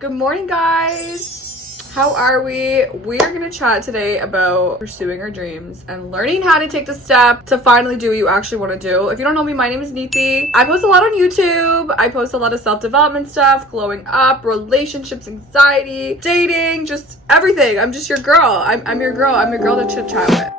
Good morning, guys. How are we? We are going to chat today about pursuing our dreams and learning how to take the step to finally do what you actually want to do. If you don't know me, my name is Neeti. I post a lot on YouTube. I post a lot of self-development stuff, glowing up, relationships, anxiety, dating, just everything. I'm just your girl. I'm your girl. I'm your girl to chit chat with.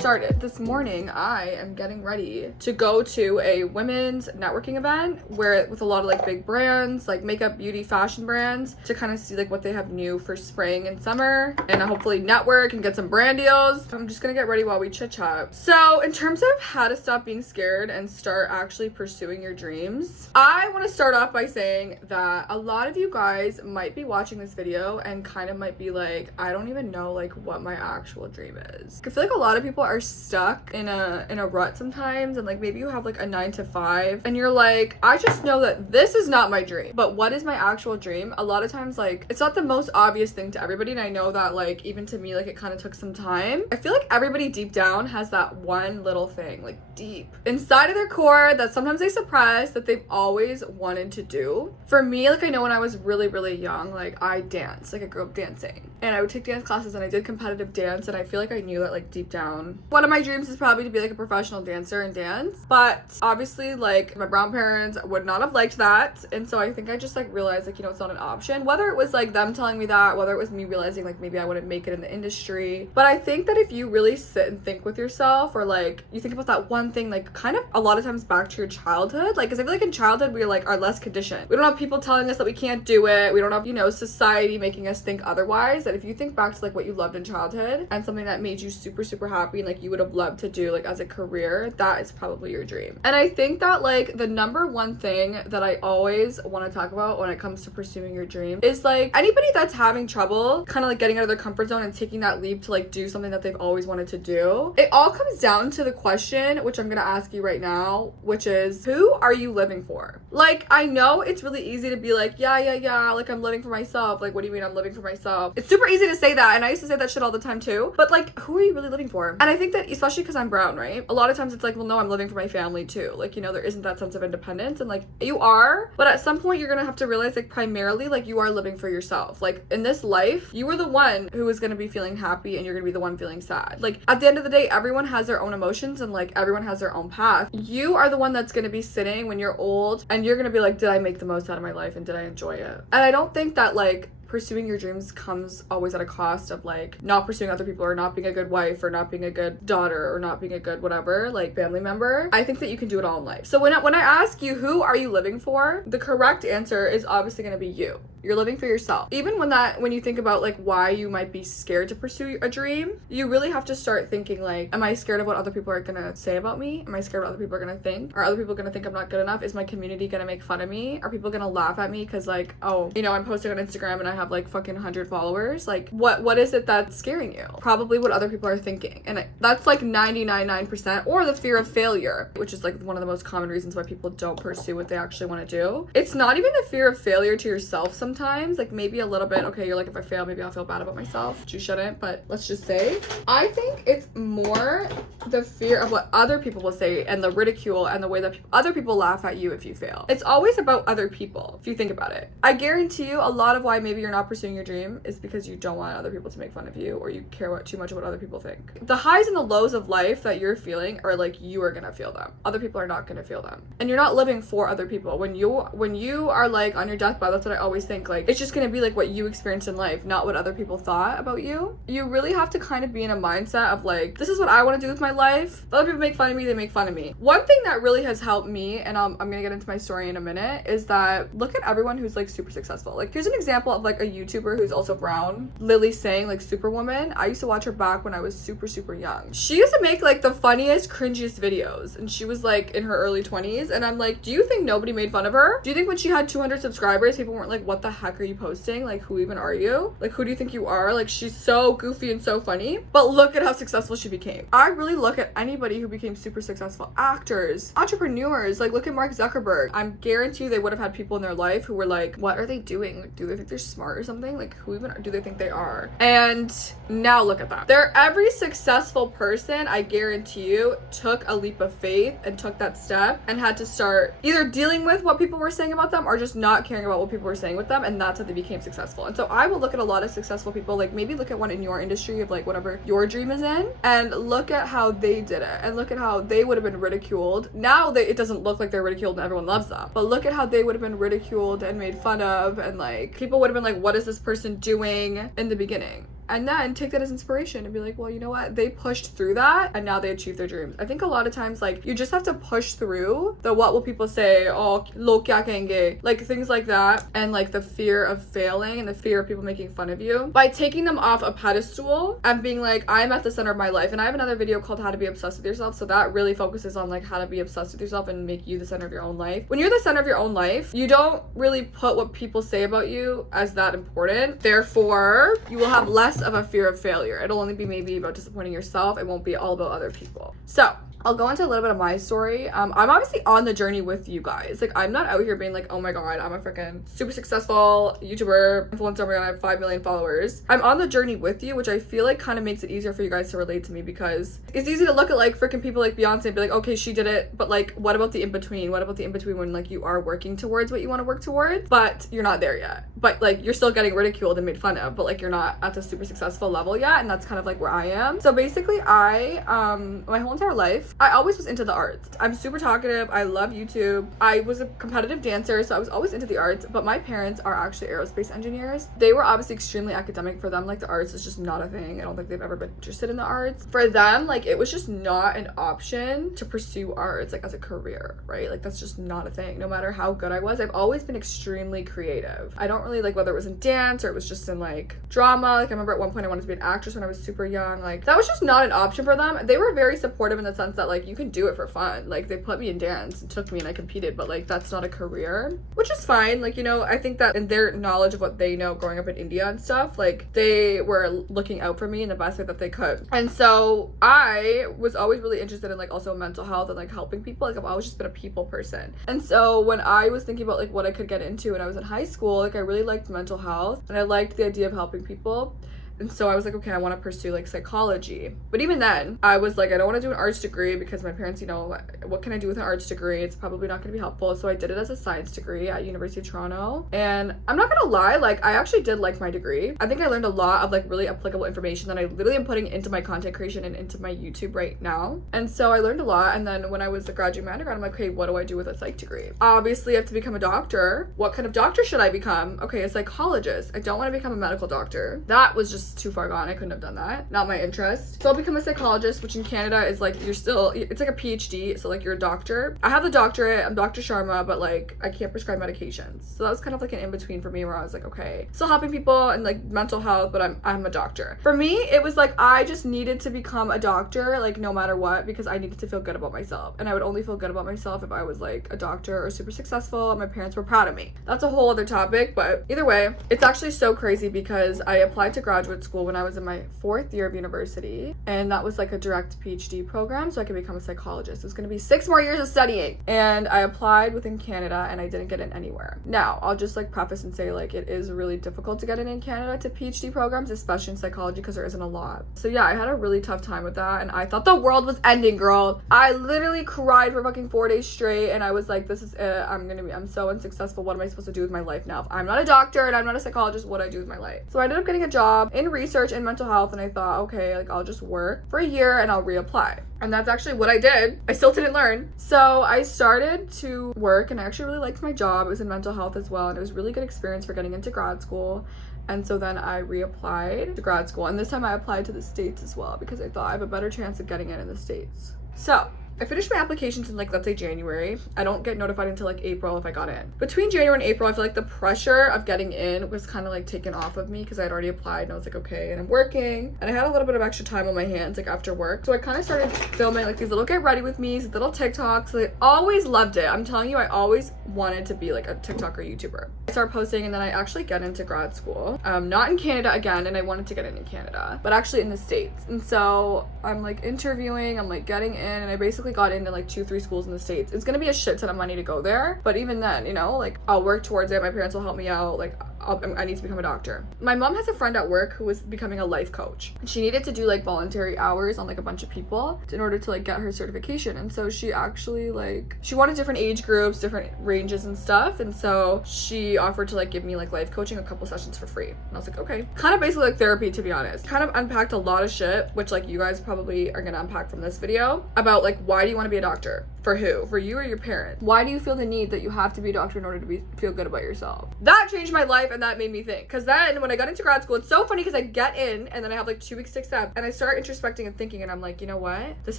Started this morning, I am getting ready to go to a women's networking event with a lot of like big brands, like makeup, beauty, fashion brands, to kind of see like what they have new for spring and summer, and hopefully network and get some brand deals. I'm just gonna get ready while we chit chat. So in terms of how to stop being scared and start actually pursuing your dreams, I want to start off by saying that a lot of you guys might be watching this video and kind of might be like, I don't even know like what my actual dream is. I feel like a lot of people are stuck in a rut sometimes, and like maybe you have like a 9 to 5 and you're like, I just know that this is not my dream, but what is my actual dream? A lot of times like it's not the most obvious thing to everybody, and I know that like even to me like it kind of took some time. I feel like everybody deep down has that one little thing like deep inside of their core that sometimes they suppress that they've always wanted to do. For me, like I know when I was really young, like I danced, like I grew up dancing and I would take dance classes and I did competitive dance, and I feel like I knew that like deep down one of my dreams is probably to be like a professional dancer and dance, but obviously like my brown parents would not have liked that, and so I think I just like realized like, you know, it's not an option, whether it was like them telling me that, whether it was me realizing like maybe I wouldn't make it in the industry. But I think that if you really sit and think with yourself, or like you think about that one thing, like kind of a lot of times back to your childhood, like because I feel like in childhood we like are less conditioned. We don't have people telling us that we can't do it. We don't have, you know, society making us think otherwise. That if you think back to like what you loved in childhood and something that made you super happy and like you would have loved to do like as a career, that is probably your dream. And I think that like the number one thing that I always want to talk about when it comes to pursuing your dream is like anybody that's having trouble kind of like getting out of their comfort zone and taking that leap to like do something that they've always wanted to do. It all comes down to the question, which I'm gonna ask you right now, which is, who are you living for? Like I know it's really easy to be like, yeah, like I'm living for myself. Like what do you mean I'm living for myself? It's super easy to say that, and I used to say that shit all the time too, but like who are you really living for? And I think that especially because I'm brown, right? A lot of times it's like, well, no, I'm living for my family too. Like, you know, there isn't that sense of independence, and like you are, but at some point you're gonna have to realize like primarily like you are living for yourself. Like in this life, you are the one who is gonna be feeling happy and you're gonna be the one feeling sad. Like at the end of the day, everyone has their own emotions and like everyone has their own path. You are the one that's gonna be sitting when you're old and you're gonna be like, did I make the most out of my life and did I enjoy it? And I don't think that like pursuing your dreams comes always at a cost of like not pursuing other people or not being a good wife or not being a good daughter or not being a good whatever, like family member. I think that you can do it all in life. So when I ask you who are you living for, the correct answer is obviously going to be you. You're living for yourself. Even when you think about like why you might be scared to pursue a dream, you really have to start thinking like, am I scared of what other people are gonna say about me? Am I scared what other people are gonna think? Are other people gonna think I'm not good enough? Is my community gonna make fun of me? Are people gonna laugh at me because like, oh, you know, I'm posting on Instagram and I have like fucking 100 followers? Like what is it that's scaring you? Probably what other people are thinking, and that's like 99%. Or the fear of failure, which is like one of the most common reasons why people don't pursue what they actually want to do. It's not even the fear of failure to yourself sometimes, like maybe a little bit, okay, you're like, if I fail, maybe I'll feel bad about myself, which you shouldn't, but let's just say, I think it's more the fear of what other people will say and the ridicule and the way that other people laugh at you if you fail. It's always about other people, if you think about it. I guarantee you a lot of why maybe you're not pursuing your dream is because you don't want other people to make fun of you, or you care too much about what other people think. The highs and the lows of life that you're feeling are like, you are gonna feel them. Other people are not gonna feel them. And you're not living for other people. When you are like on your deathbed, that's what I always think, like it's just gonna be like what you experienced in life, not what other people thought about you. You really have to kind of be in a mindset of like, this is what I want to do with my life. If other people make fun of me, they make fun of me. One thing that really has helped me, and I'm gonna get into my story in a minute, is that look at everyone who's like super successful. Like here's an example of like a YouTuber who's also brown, Lily Singh, like Superwoman. I used to watch her back when I was super young. She used to make like the funniest, cringiest videos, and she was like in her early 20s, and I'm like, do you think nobody made fun of her? Do you think when she had 200 subscribers, people weren't like, what the heck are you posting? Like, who even are you? Like, who do you think you are? Like, she's so goofy and so funny, but look at how successful she became. I really look at anybody who became super successful, actors, entrepreneurs, like look at Mark Zuckerberg. I'm guarantee you they would have had people in their life who were like, what are they doing? Like, do they think they're smart smart or something? Like, who even do they think they are? And now look at that. Every successful person, I guarantee you, took a leap of faith and took that step and had to start either dealing with what people were saying about them or just not caring about what people were saying with them, and that's how they became successful. And so I will look at a lot of successful people, like maybe look at one in your industry of like whatever your dream is in, and look at how they did it, and look at how they would have been ridiculed. Now it doesn't look like they're ridiculed and everyone loves them, but look at how they would have been ridiculed and made fun of, and like people would have been like, what is this person doing in the beginning? And then take that as inspiration and be like, well, you know what? They pushed through that and now they achieve their dreams. I think a lot of times, like, you just have to push through the what will people say, oh, lo kya kahenge, like things like that, and like the fear of failing and the fear of people making fun of you by taking them off a pedestal and being like, I'm at the center of my life. And I have another video called How to Be Obsessed with Yourself. So that really focuses on like how to be obsessed with yourself and make you the center of your own life. When you're the center of your own life, you don't really put what people say about you as that important. Therefore, you will have less of a fear of failure. It'll only be maybe about disappointing yourself. It won't be all about other people. So I'll go into a little bit of my story. I'm obviously on the journey with you guys. Like, I'm not out here being like, oh my god, I'm a freaking super successful YouTuber, influencer, oh my god, I have 5 million followers. I'm on the journey with you, which I feel like kind of makes it easier for you guys to relate to me, because it's easy to look at like freaking people like Beyonce and be like, okay, she did it, but like, what about the in-between? What about the in-between when like you are working towards what you want to work towards, but you're not there yet? But like, you're still getting ridiculed and made fun of, but like, you're not at the super successful level yet, and that's kind of like where I am. So basically, my whole entire life, I always was into the arts. I'm super talkative. I love YouTube. I was a competitive dancer, so I was always into the arts, but my parents are actually aerospace engineers. They were obviously extremely academic. For them, like, the arts is just not a thing. I don't think they've ever been interested in the arts. For them, like, it was just not an option to pursue arts, like, as a career, right? Like, that's just not a thing. No matter how good I was, I've always been extremely creative. I don't really, like, whether it was in dance or it was just in, like, drama. Like, I remember at one point I wanted to be an actress when I was super young. Like, that was just not an option for them. They were very supportive in the sense that, like, you can do it for fun. Like, they put me in dance and took me and I competed, but like, that's not a career, which is fine. Like, you know, I think that in their knowledge of what they know growing up in India and stuff, like, they were looking out for me in the best way that they could. And so I was always really interested in like also mental health and like helping people. Like, I've always just been a people person. And so when I was thinking about like what I could get into when I was in high school, like, I really liked mental health and I liked the idea of helping people. And so I was like, okay, I want to pursue like psychology. But even then, I was like, I don't want to do an arts degree because my parents, you know, what can I do with an arts degree? It's probably not going to be helpful. So I did it as a science degree at University of Toronto. And I'm not going to lie, like, I actually did like my degree. I think I learned a lot of like really applicable information that I literally am putting into my content creation and into my YouTube right now. And so I learned a lot. And then when I was a graduate undergrad, I'm like, okay, what do I do with a psych degree? Obviously, I have to become a doctor. What kind of doctor should I become? Okay, a psychologist. I don't want to become a medical doctor. That was just too far gone. I couldn't have done that. Not my interest. So I'll become a psychologist, which in Canada is like, it's like a PhD. So like, you're a doctor. I have the doctorate. I'm Dr. Sharma, but like, I can't prescribe medications. So that was kind of like an in-between for me where I was like, okay, still helping people and like mental health, but I'm a doctor. For me, it was like, I just needed to become a doctor, like no matter what, because I needed to feel good about myself. And I would only feel good about myself if I was like a doctor or super successful and my parents were proud of me. That's a whole other topic, but either way, it's actually so crazy because I applied to graduate school when I was in my 4th year of university, and that was like a direct PhD program, so I could become a psychologist. It was going to be 6 more years of studying, and I applied within Canada and I didn't get in anywhere. Now, I'll just like preface and say like, it is really difficult to get in Canada to PhD programs, especially in psychology, because there isn't a lot. So yeah, I had a really tough time with that, and I thought the world was ending, girl. I literally cried for fucking 4 days straight, and I was like, this is it. I'm so unsuccessful. What am I supposed to do with my life now? If I'm not a doctor and I'm not a psychologist, what do I do with my life? So I ended up getting a job in research and mental health, and I thought, okay, like, I'll just work for a year and I'll reapply. And that's actually what I did. I still didn't learn. So I started to work, and I actually really liked my job. It was in mental health as well, and it was a really good experience for getting into grad school. And so then I reapplied to grad school, and this time I applied to the States as well because I thought I have a better chance of getting in the States. So I finished my applications in like, let's say January. I don't get notified until like April if I got in. Between January and April, I feel like the pressure of getting in was kind of like taken off of me because I had already applied, and I was like, okay, and I'm working, and I had a little bit of extra time on my hands like after work. So I kind of started filming like these little get ready with me, these little TikToks. I always loved it. I'm telling you, I always wanted to be like a TikToker YouTuber. I started posting, and then I actually get into grad school. Not in Canada again, and I wanted to get in Canada, but actually in the States. And so I'm like interviewing, I'm like getting in, and I basically got into like 2-3 schools in the States. It's gonna be a shit ton of money to go there, but even then, you know, like, I'll work towards it. My parents will help me out. Like, I need to become a doctor. My mom has a friend at work who was becoming a life coach. She needed to do like voluntary hours on like a bunch of people in order to like get her certification. And so she actually like, she wanted different age groups, different ranges and stuff. And so she offered to like give me like life coaching, a couple sessions for free. And I was like, okay. Kind of basically like therapy, to be honest. Kind of unpacked a lot of shit, which like you guys probably are gonna unpack from this video, about like, why do you want to be a doctor? For who? For you or your parents? Why do you feel the need that you have to be a doctor in order to feel good about yourself? That changed my life, and that made me think. Because then when I got into grad school, it's so funny because I get in and then I have like 2 weeks to accept, and I start introspecting and thinking, and I'm like, you know what? This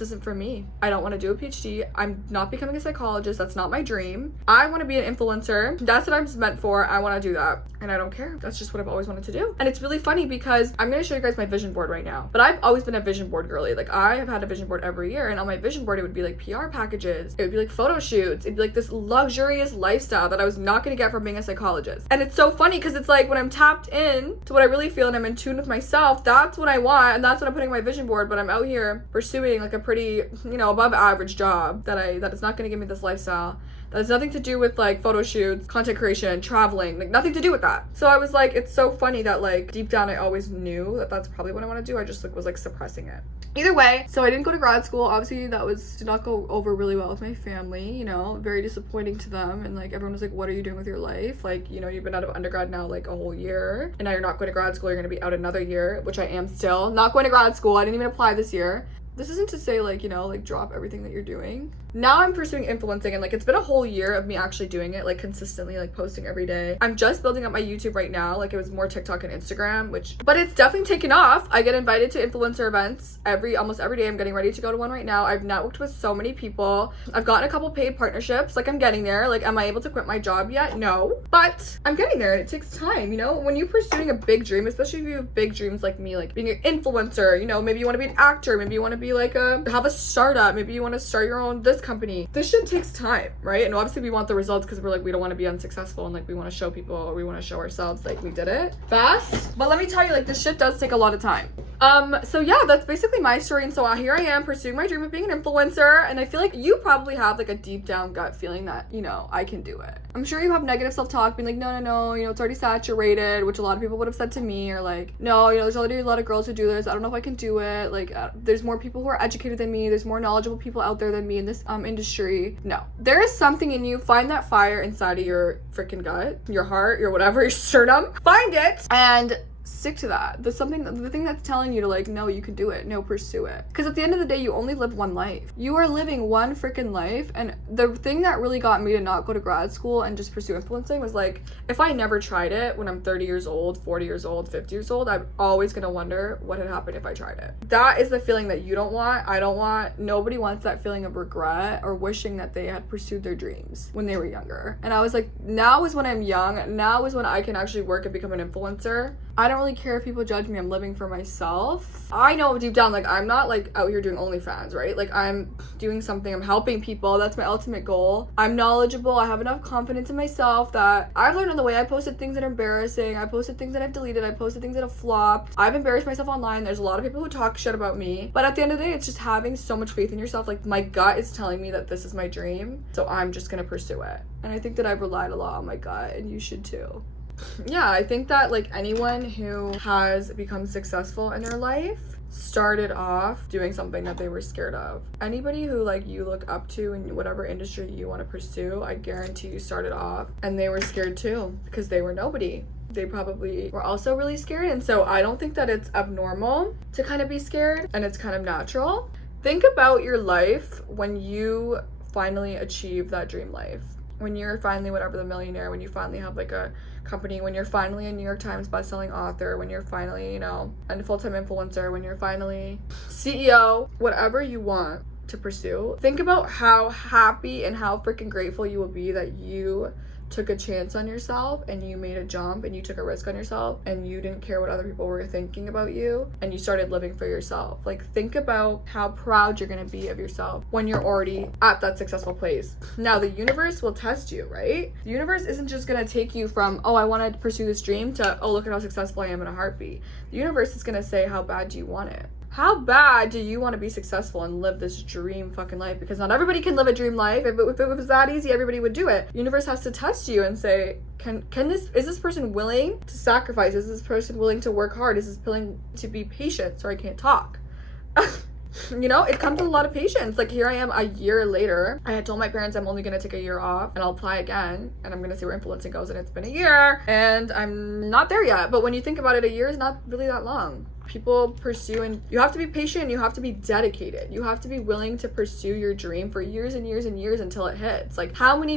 isn't for me. I don't want to do a PhD. I'm not becoming a psychologist. That's not my dream. I want to be an influencer. That's what I'm meant for. I want to do that. And I don't care. That's just what I've always wanted to do. And it's really funny because I'm going to show you guys my vision board right now. But I've always been a vision board girly. Like I have had a vision board every year, and on my vision board, it would be like PR packages. It would be like photo shoots. It'd be like this luxurious lifestyle that I was not going to get from being a psychologist. And it's so funny because it's like when I'm tapped in to what I really feel and I'm in tune with myself, that's what I want, and that's what I'm putting on my vision board. But I'm out here pursuing like a pretty, you know, above average job that is not going to give me this lifestyle. That has nothing to do with like photo shoots, content creation, traveling, like nothing to do with that. So I was like, it's so funny that like deep down I always knew that that's probably what I want to do. I just like was like suppressing it. Either way, so I didn't go to grad school. Obviously that did not go over really well with my family, you know, very disappointing to them. And like everyone was like, what are you doing with your life? Like, you know, you've been out of undergrad now like a whole year, and now you're not going to grad school. You're going to be out another year, which I am still not going to grad school. I didn't even apply this year. This isn't to say like, you know, like drop everything that you're doing. Now I'm pursuing influencing, and like it's been a whole year of me actually doing it like consistently, like posting every day. I'm just building up my YouTube right now. Like it was more TikTok and Instagram, but it's definitely taken off. I get invited to influencer events almost every day. I'm getting ready to go to one right now. I've networked with so many people. I've gotten a couple paid partnerships. Like I'm getting there. Like, am I able to quit my job yet? No, but I'm getting there. It takes time, you know, when you're pursuing a big dream, especially if you have big dreams like me, like being an influencer, you know, maybe you want to be an actor, maybe you want to be like have a startup, maybe you want to start your own company. This shit takes time, right? And obviously we want the results because we're like, we don't want to be unsuccessful, and like we want to show people, or we want to show ourselves like we did it fast. But let me tell you, like this shit does take a lot of time. So yeah, that's basically my story. And so here I am pursuing my dream of being an influencer, and I feel like you probably have like a deep down gut feeling that, you know, I can do it. I'm sure you have negative self-talk being like, no, you know, it's already saturated, which a lot of people would have said to me, or like, no, you know, there's already a lot of girls who do this. I don't know if I can do it. Like there's more people who are educated than me. There's more knowledgeable people out there than me in this industry. No, there is something in you. Find that fire inside of your freaking gut, your heart, your whatever, your sternum. Find it and stick to that. The thing that's telling you to like, no, you can do it. No, pursue it. Because at the end of the day, you only live one life. You are living one freaking life. And the thing that really got me to not go to grad school and just pursue influencing was like, if I never tried it when I'm 30 years old, 40 years old, 50 years old, I'm always gonna wonder what had happened if I tried it. That is the feeling that you don't want, I don't want. Nobody wants that feeling of regret or wishing that they had pursued their dreams when they were younger. And I was like, now is when I'm young. Now is when I can actually work and become an influencer. I don't really care if people judge me. I'm living for myself. I know deep down, like, I'm not like out here doing OnlyFans, right? Like, I'm doing something, I'm helping people. That's my ultimate goal. I'm knowledgeable. I have enough confidence in myself that I've learned on the way. I posted things that are embarrassing. I posted things that I've deleted. I posted things that have flopped. I've embarrassed myself online. There's a lot of people who talk shit about me. But at the end of the day, it's just having so much faith in yourself. Like, my gut is telling me that this is my dream, so I'm just gonna pursue it. And I think that I've relied a lot on my gut, and you should too. Yeah, I think that like anyone who has become successful in their life started off doing something that they were scared of. Anybody who like you look up to in whatever industry you want to pursue, I guarantee you started off and they were scared too, because they were nobody. They probably were also really scared. And so I don't think that it's abnormal to kind of be scared, and it's kind of natural. Think about your life when you finally achieve that dream life. When you're finally whatever, the millionaire, when you finally have like a company, when you're finally a New York Times bestselling author, when you're finally, you know, a full-time influencer, when you're finally CEO, whatever you want to pursue, think about how happy and how freaking grateful you will be that you took a chance on yourself and you made a jump and you took a risk on yourself and you didn't care what other people were thinking about you and you started living for yourself. Like, think about how proud you're gonna be of yourself when you're already at that successful place. Now, the universe will test you, right? The universe isn't just gonna take you from, oh, I want to pursue this dream, to, oh, look at how successful I am, in a heartbeat. The universe is gonna say, how bad do you want it? how bad do you want to be successful and live this dream fucking life? Because not everybody can live a dream life. If it was that easy, everybody would do it. The universe has to test you and say, is this person willing to sacrifice? Is this person willing to work hard? Is this willing to be patient? Sorry, I can't talk. You know, it comes with a lot of patience. Like, here I am a year later. I had told my parents I'm only going to take a year off and I'll apply again and I'm going to see where influencing goes, and it's been a year and I'm not there yet. But when you think about it, a year is not really that long. People pursue, and you have to be patient, you have to be dedicated, you have to be willing to pursue your dream for years and years and years until it hits. Like, how many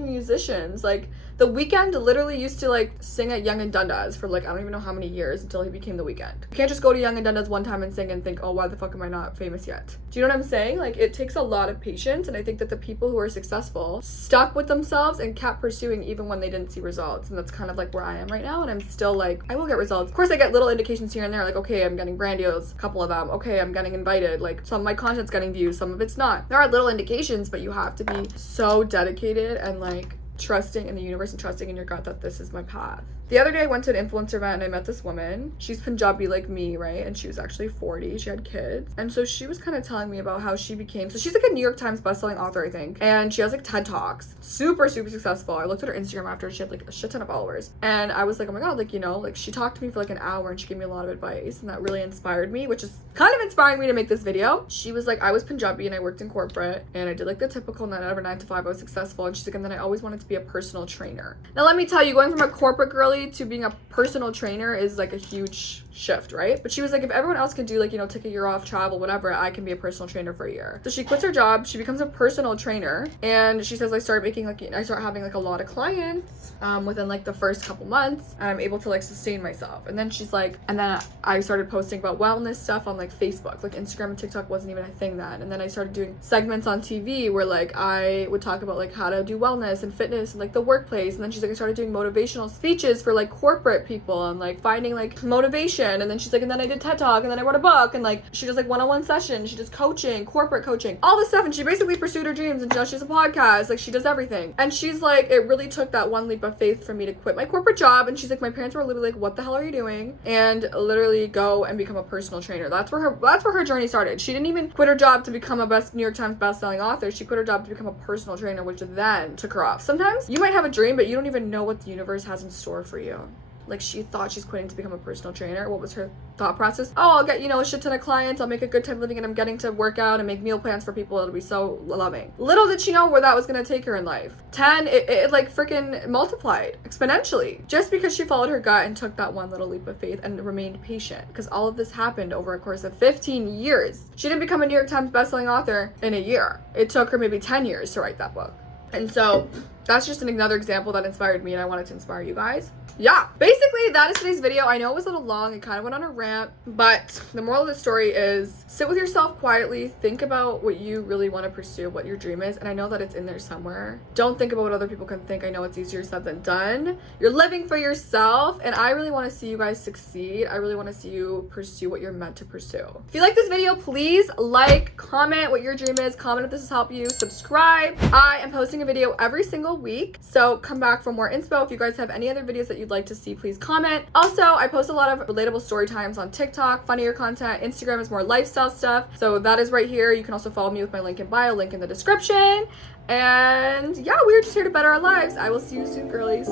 musicians, like The Weeknd literally used to like sing at Young and Dundas for like I don't even know how many years until he became The Weeknd. You can't just go to Young and Dundas one time and sing and think, oh, why the fuck am I not famous yet? Do you know what I'm saying? Like, it takes a lot of patience, and I think that the people who are successful stuck with themselves and kept pursuing even when they didn't see results. And that's kind of like where I am right now, and I'm still like, I will get results. Of course, I get little indications here and there, like, okay, I'm getting brand deals, a couple of them, okay, I'm getting invited, like some of my content's getting views, some of it's not. There are little indications, but you have to be so dedicated and like trusting in the universe and trusting in your gut that this is my path. The other day I went to an influencer event and I met this woman. She's Punjabi like me, right? And she was actually 40. She had kids. And so she was kind of telling me about how she became, so she's like a New York Times bestselling author, I think. And she has like TED Talks. Super, super successful. I looked at her Instagram after, she had like a shit ton of followers. And I was like, oh my God, like, you know, like she talked to me for like an hour and she gave me a lot of advice. And that really inspired me, which is kind of inspiring me to make this video. She was like, I was Punjabi and I worked in corporate and I did like the typical 9 to 5, I was successful. And she's like, and then I always wanted to be a personal trainer. Now let me tell you, going from a corporate girly to being a personal trainer is like a huge shift, right? But she was like, if everyone else can do like, you know, take a year off, travel, whatever, I can be a personal trainer for a year. So she quits her job, she becomes a personal trainer, and she says, I start having like a lot of clients within like the first couple months, and I'm able to like sustain myself. And then she's like, and then I started posting about wellness stuff on like Facebook. Like Instagram and TikTok wasn't even a thing then. And then I started doing segments on TV where like I would talk about like how to do wellness and fitness and like the workplace. And then she's like, I started doing motivational speeches for like corporate people and like finding like motivation. And then she's like, and then I did TED Talk, and then I wrote a book, and like she does like one-on-one sessions, she does coaching, corporate coaching, all this stuff. And she basically pursued her dreams, and now she has a podcast, like she does everything. And she's like, it really took that one leap of faith for me to quit my corporate job. And she's like, my parents were literally like, what the hell are you doing? And literally go and become a personal trainer. That's where her journey started. She didn't even quit her job to become a New York Times bestselling author. She quit her job to become a personal trainer, which then took her off. Sometimes you might have a dream, but you don't even know what the universe has in store for you. Like, she thought she's quitting to become a personal trainer. What was her thought process? Oh, I'll get, you know, a shit ton of clients. I'll make a good time living, and I'm getting to work out and make meal plans for people. It'll be so loving. Little did she know where that was going to take her in life. 10, it like freaking multiplied exponentially just because she followed her gut and took that one little leap of faith and remained patient, because all of this happened over a course of 15 years. She didn't become a New York Times bestselling author in a year. It took her maybe 10 years to write that book. And so that's just another example that inspired me, and I wanted to inspire you guys. Yeah, basically that is today's video. I know it was a little long, it kind of went on a rant, but the moral of the story is sit with yourself quietly, think about what you really want to pursue, what your dream is, and I know that it's in there somewhere. Don't think about what other people can think. I know it's easier said than done. You're living for yourself, and I really want to see you guys succeed. I really want to see you pursue what you're meant to pursue. If you like this video, please like, comment what your dream is, comment if this has helped you, subscribe. I am posting a video every single week, so come back for more inspo. If you guys have any other videos that you'd like to see, please comment. Also, I post a lot of relatable story times on TikTok, funnier content. Instagram is more lifestyle stuff, so that is right here. You can also follow me with my link in bio, link in the description. And yeah, we're just here to better our lives. I will see you soon, girlies.